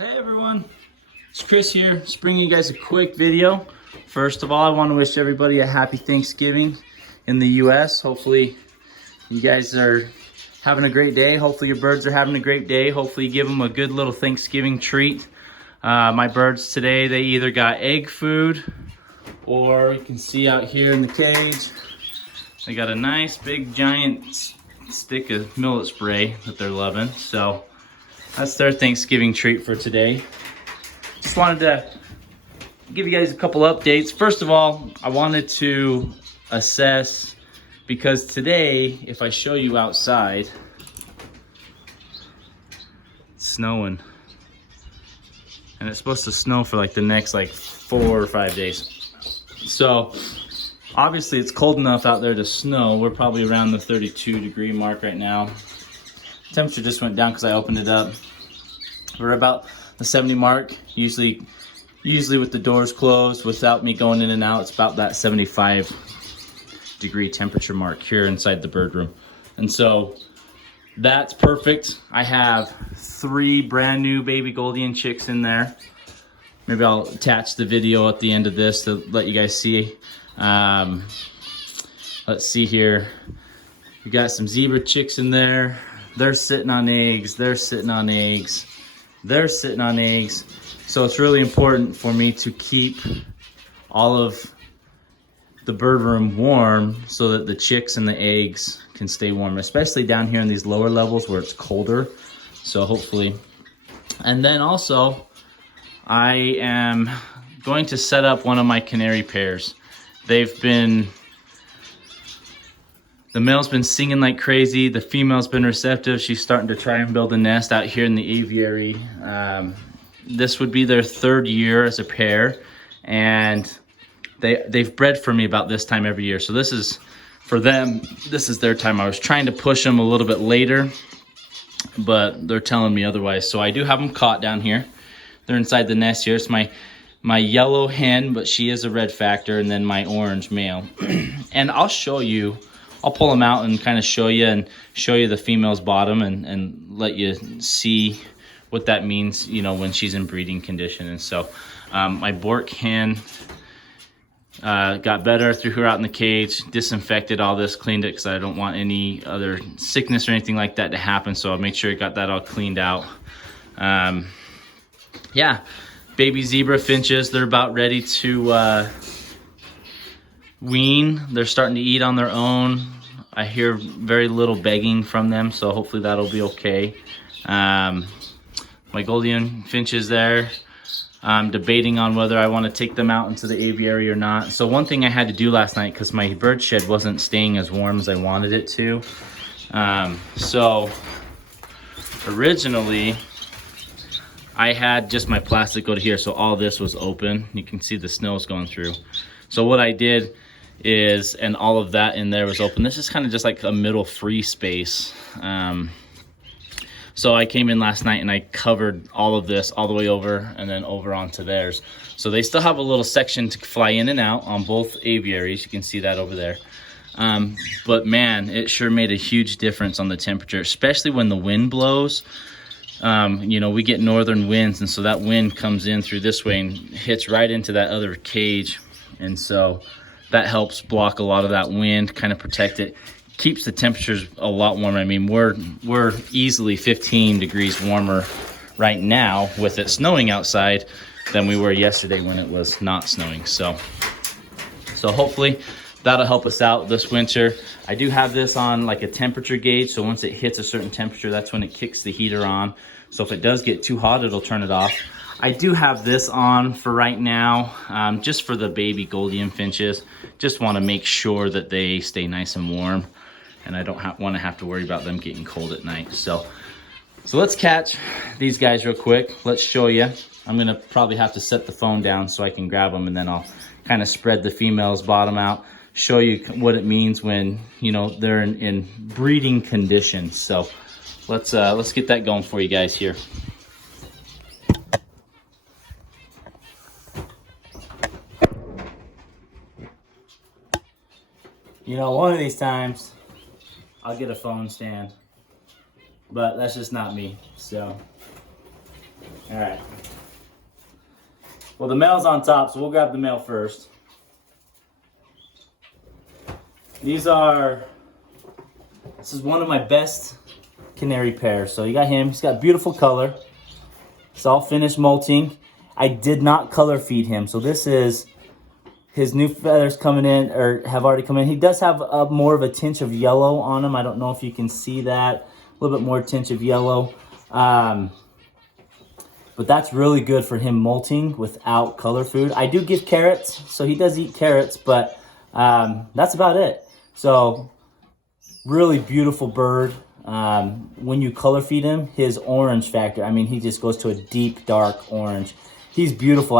Hey everyone, it's Chris here, just bringing you guys a quick video. First of all, I want to wish everybody a happy Thanksgiving in the US. Hopefully you guys are having a great day. Hopefully your birds are having a great day. Hopefully you give them a good little Thanksgiving treat. My birds today, they either got egg food or you can see out here in the cage, they got a nice big giant stick of millet spray that they're loving. So that's their Thanksgiving treat for today. Just wanted to give you guys a couple updates. First of all, I wanted to assess, because today, if I show you outside, it's snowing. And it's supposed to snow for like the next 4 or 5 days. So obviously it's cold enough out there to snow. We're probably around the 32-degree mark right now. Temperature just went down because I opened it up. We're about the 70 mark. Usually with the doors closed, without me going in and out, it's about that 75-degree temperature mark here inside the bird room. And so that's perfect. I have 3 brand new baby Goldian chicks in there. Maybe I'll attach the video at the end of this to let you guys see. Let's see here. We got some zebra chicks in there. They're sitting on eggs. They're sitting on eggs. They're sitting on eggs. So it's really important for me to keep all of the bird room warm so that the chicks and the eggs can stay warm, especially down here in these lower levels where it's colder. So hopefully. And then also, I am going to set up one of my canary pairs. The male's been singing like crazy. The female's been receptive. She's starting to try and build a nest out here in the aviary. This would be their 3rd year as a pair, and they've bred for me about this time every year. So this is, for them, this is their time. I was trying to push them a little bit later, but they're telling me otherwise. So I do have them caught down here. They're inside the nest here. It's my yellow hen, but she is a red factor, and then my orange male. And I'll show you, I'll pull them out and kind of show you the female's bottom and let you see what that means, you know, when she's in breeding condition. And so my Bork hen got better, threw her out in the cage, disinfected all this, cleaned it because I don't want any other sickness or anything like that to happen. So I made sure I got that all cleaned out. Yeah, baby zebra finches, they're about ready to wean. They're starting to eat on their own. I hear very little begging from them, so hopefully that'll be okay. My Goldian finches there. I'm debating on whether I want to take them out into the aviary or not. So one thing I had to do last night, because my bird shed wasn't staying as warm as I wanted it to. So originally I had just my plastic go to here, so all this was open. You can see the snow's going through. So what I did is, and all of that in there was open. This is kind of just like a middle free space. So I came in last night and I covered all of this all the way over and then over onto theirs. So they still have a little section to fly in and out on both aviaries. You can see that over there. But man, it sure made a huge difference on the temperature, especially when the wind blows. You know, we get northern winds, and so that wind comes in through this way and hits right into that other cage. And so that helps block a lot of that wind, kind of protect it. Keeps the temperatures a lot warmer. I mean, we're easily 15 degrees warmer right now with it snowing outside than we were yesterday when it was not snowing. So hopefully that'll help us out this winter. I do have this on like a temperature gauge, so once it hits a certain temperature, that's when it kicks the heater on. So if it does get too hot, it'll turn it off. I do have this on for right now, just for the baby Goldian finches. Just want to make sure that they stay nice and warm, and I don't want to have to worry about them getting cold at night. So let's catch these guys real quick. Let's show you. I'm gonna probably have to set the phone down so I can grab them, and then I'll kind of spread the female's bottom out, show you what it means when, you know, they're in breeding conditions. So let's get that going for you guys here. You know, one of these times I'll get a phone stand, but that's just not me. So All right. Well, the male's on top, so we'll grab the male first. This is one of my best canary pairs. So you got him, he's got beautiful color. It's all finished molting. I did not color feed him, so this is his new feathers coming in, or have already come in. He does have more of a tinge of yellow on him. I don't know if you can see that. A little bit more tinge of yellow. But that's really good for him molting without color food. I do give carrots, so he does eat carrots, but that's about it. So really beautiful bird. When you color feed him, his orange factor, I mean, he just goes to a deep dark orange. He's beautiful.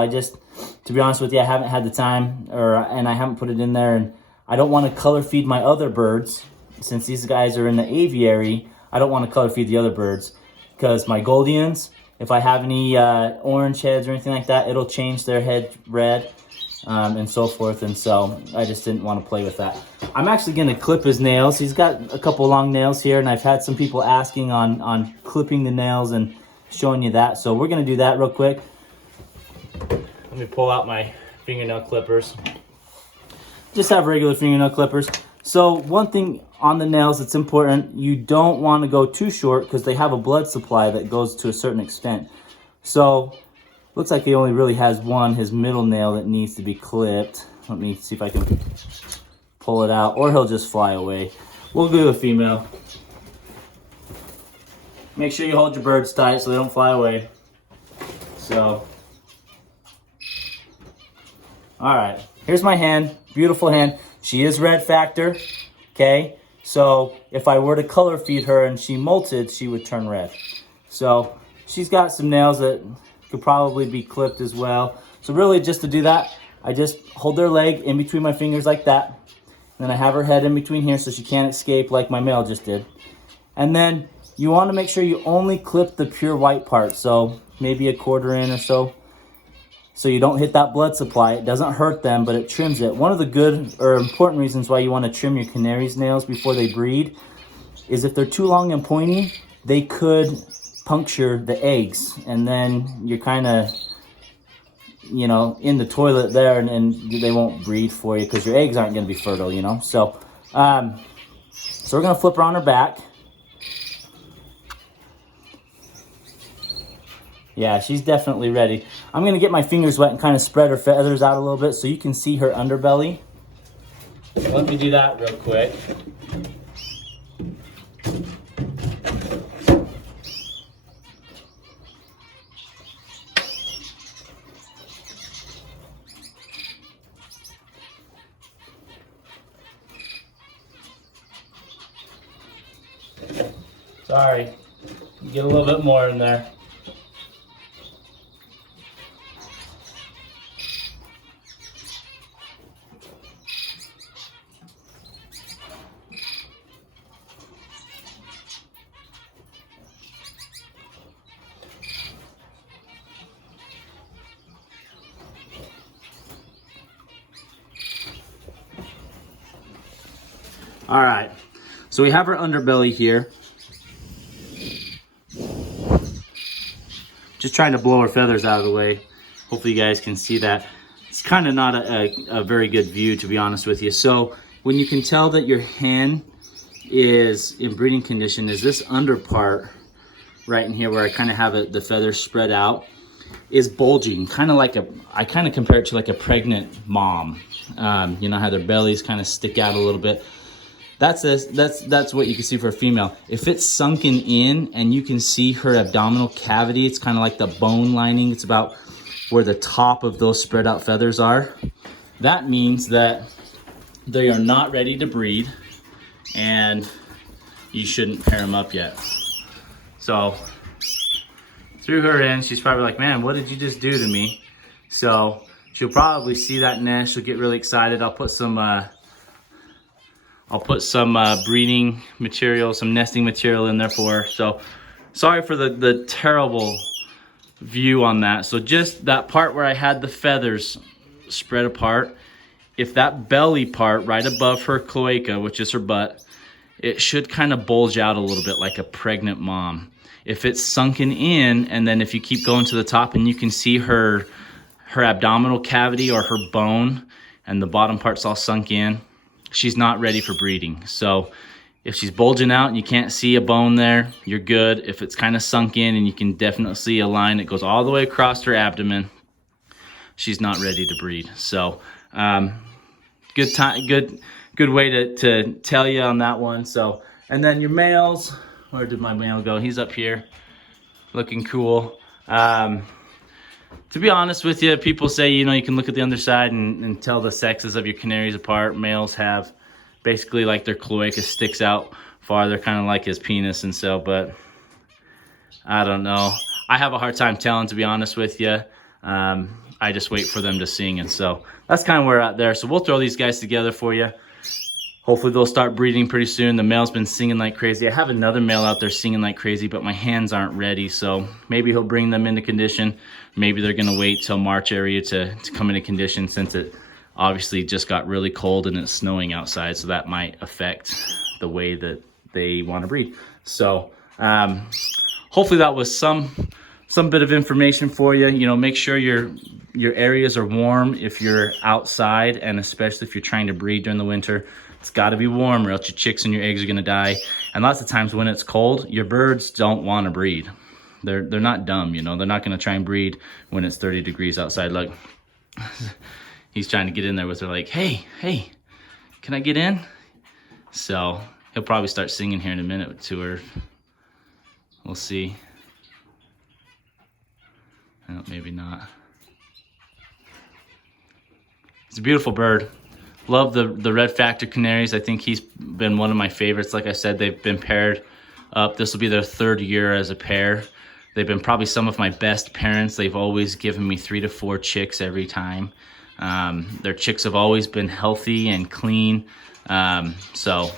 To be honest with you, I haven't had the time, and I haven't put it in there, and I don't want to color feed my other birds. Since these guys are in the aviary, I don't want to color feed the other birds, because my Goldians, if I have any orange heads or anything like that, it'll change their head red, and so forth, and so I just didn't want to play with that. I'm actually going to clip his nails. He's got a couple long nails here, and I've had some people asking on clipping the nails and showing you that, so we're going to do that real quick. Let me pull out my fingernail clippers. Just have regular fingernail clippers. So one thing on the nails that's important, you don't want to go too short because they have a blood supply that goes to a certain extent. So looks like he only really has one, his middle nail, that needs to be clipped. Let me see if I can pull it out, or he'll just fly away. We'll do a female. Make sure you hold your birds tight so they don't fly away. So, all right, here's my hen, beautiful hen. She is red factor, okay? So if I were to color feed her and she molted, she would turn red. So she's got some nails that could probably be clipped as well. So really, just to do that, I just hold their leg in between my fingers like that. Then I have her head in between here so she can't escape like my male just did. And then you want to make sure you only clip the pure white part, so maybe a quarter in or so. So you don't hit that blood supply. It doesn't hurt them, but it trims it. One of the good or important reasons why you want to trim your canary's nails before they breed is if they're too long and pointy, they could puncture the eggs, and then you're kind of, you know, in the toilet there, and they won't breed for you because your eggs aren't going to be fertile, you know. So, so we're going to flip her on her back. Yeah, she's definitely ready. I'm going to get my fingers wet and kind of spread her feathers out a little bit so you can see her underbelly. Let me do that real quick. Sorry, get a little bit more in there. All right, so we have our underbelly here. Just trying to blow her feathers out of the way. Hopefully you guys can see that. It's kind of not a very good view, to be honest with you. So when you can tell that your hen is in breeding condition is this under part right in here where I kind of have the feathers spread out is bulging, kind of like I kind of compare it to like a pregnant mom. You know how their bellies kind of stick out a little bit. That's what you can see for a female. If it's sunken in and you can see her abdominal cavity, it's kind of like the bone lining. It's about where the top of those spread out feathers are. That means that they are not ready to breed and you shouldn't pair them up yet. So threw her in. She's probably like, man, what did you just do to me? So she'll probably see that nest. She'll get really excited. I'll put some breeding material, some nesting material in there for her. So sorry for the terrible view on that. So just that part where I had the feathers spread apart, if that belly part right above her cloaca, which is her butt, it should kind of bulge out a little bit like a pregnant mom. if it's sunken in, and then if you keep going to the top and you can see her abdominal cavity or her bone and the bottom part's all sunk in, she's not ready for breeding. So if she's bulging out and you can't see a bone there, you're good. If it's kind of sunk in and you can definitely see a line that goes all the way across her abdomen, she's not ready to breed. So good way to tell you on that one. So, and then your males, where did my male go? He's up here looking cool. To be honest with you, people say, you know, you can look at the underside and tell the sexes of your canaries apart. Males have basically like their cloaca sticks out farther, kind of like his penis and so, but I don't know. I have a hard time telling, to be honest with you. I just wait for them to sing, and so that's kind of where we're at there. So we'll throw these guys together for you. Hopefully they'll start breeding pretty soon. The male's been singing like crazy. I have another male out there singing like crazy, but my hands aren't ready, so maybe he'll bring them into condition. Maybe they're gonna wait till March area to come into condition, since it obviously just got really cold and it's snowing outside, so that might affect the way that they want to breed. So hopefully that was some bit of information for you. You know, make sure your areas are warm if you're outside, and especially if you're trying to breed during the winter. It's got to be warm, or else your chicks and your eggs are going to die. And lots of times when it's cold, your birds don't want to breed. They're not dumb, you know. They're not going to try and breed when it's 30 degrees outside. Look, he's trying to get in there with her, like, hey, can I get in? So he'll probably start singing here in a minute to her. We'll see. No, maybe not. It's a beautiful bird. Love the red factor canaries. I think he's been one of my favorites. Like I said, they've been paired up. This will be their 3rd year as a pair. They've been probably some of my best parents. They've always given me 3 to 4 chicks every time. Their chicks have always been healthy and clean. So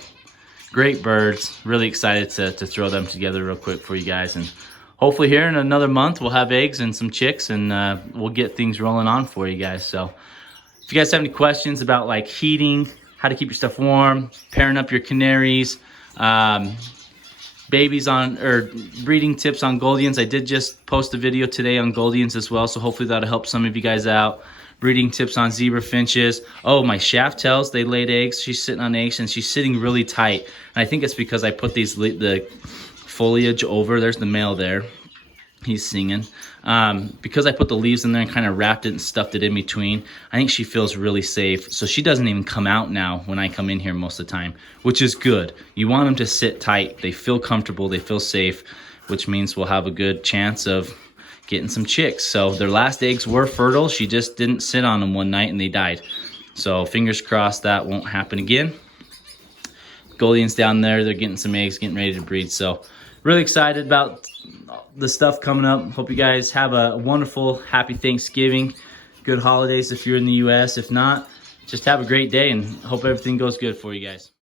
great birds. Really excited to throw them together real quick for you guys. And hopefully here in another month, we'll have eggs and some chicks, and we'll get things rolling on for you guys. So if you guys have any questions about like heating, how to keep your stuff warm, pairing up your canaries, babies on, or breeding tips on Goldians. I did just post a video today on Goldians as well, so hopefully that'll help some of you guys out. Breeding tips on zebra finches. Oh, my shaft tails, they laid eggs. She's sitting on eggs and she's sitting really tight. And I think it's because I put the foliage over. There's the male there. He's singing. Because I put the leaves in there and kind of wrapped it and stuffed it in between, I think she feels really safe. So she doesn't even come out now when I come in here most of the time, which is good. You want them to sit tight. They feel comfortable, they feel safe, which means we'll have a good chance of getting some chicks. So their last eggs were fertile. She just didn't sit on them one night and they died. So fingers crossed that won't happen again. Goldians down there, they're getting some eggs, getting ready to breed. So really excited about the stuff coming up. Hope you guys have a wonderful, happy Thanksgiving. Good holidays if you're in the US. If not, just have a great day and hope everything goes good for you guys.